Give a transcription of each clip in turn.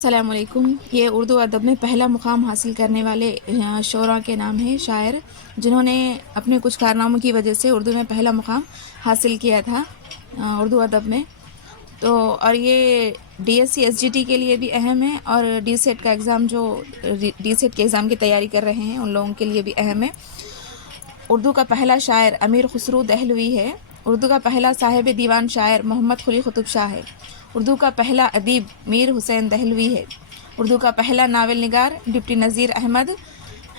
السلام علیکم۔ یہ اردو ادب میں پہلا مقام حاصل کرنے والے شعراء کے نام ہیں، شاعر جنہوں نے اپنے کچھ کارناموں کی وجہ سے اردو میں پہلا مقام حاصل کیا تھا اردو ادب میں۔ تو اور یہ D S C S G T کے لیے بھی اہم ہے، اور ڈی سیٹ کا ایگزام جو ڈی سیٹ کے ایگزام کی تیاری کر رہے ہیں ان لوگوں کے لیے بھی اہم ہے۔ اردو کا پہلا شاعر امیر خسرو دہلوی ہے۔ اردو کا پہلا صاحب دیوان شاعر محمد قلی قطب شاہ ہے۔ اردو کا پہلا ادیب میر حسین دہلوی ہے۔ اردو کا پہلا ناول نگار ڈپٹی نذیر احمد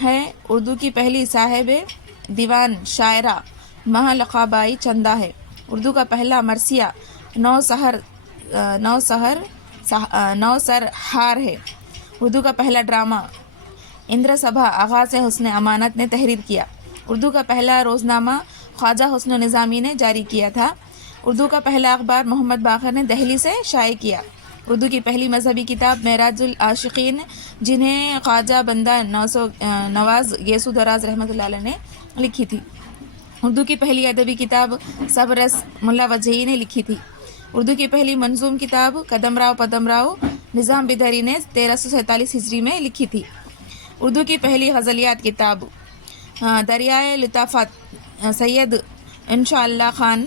ہے۔ اردو کی پہلی صاحب دیوان شاعرہ مہالکھا بائی چندہ ہے۔ اردو کا پہلا مرثیہ نو سر ہار ہے۔ اردو کا پہلا ڈرامہ اندر سبھا آغاز حسن امانت نے تحریر کیا۔ اردو کا پہلا روزنامہ خواجہ حسن نظامی نے جاری کیا تھا۔ اردو کا پہلا اخبار محمد باقر نے دہلی سے شائع کیا۔ اردو کی پہلی مذہبی کتاب معراج العاشقین جنہیں خواجہ بندہ نواز گیسو دراز رحمۃ اللہ علیہ نے لکھی تھی۔ اردو کی پہلی ادبی کتاب سبرس ملا وجہی نے لکھی تھی۔ اردو کی پہلی منظوم کتاب قدم راؤ پدم راؤ نظام بدری نے 1347 ہجری میں لکھی تھی۔ اردو کی پہلی غزلیات کتاب دریائے لطافت سید انشاء اللہ خان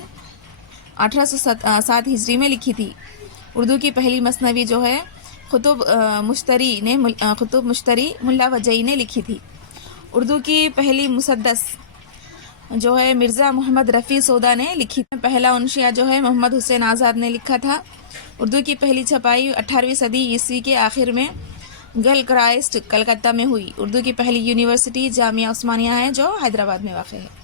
1807 ہجری میں لکھی تھی۔ اردو کی پہلی مثنوی جو ہے خطب مشتری ملا وجہی نے لکھی تھی۔ اردو کی پہلی مسدس جو ہے مرزا محمد رفیع سودا نے لکھی تھی۔ پہلا انشیہ جو ہے محمد حسین آزاد نے لکھا تھا۔ اردو کی پہلی چھپائی 18ویں صدی عیسوی کے آخر میں گل کرائسٹ کلکتہ میں ہوئی۔ اردو کی پہلی یونیورسٹی جامعہ عثمانیہ ہے جو حیدرآباد میں واقع ہے۔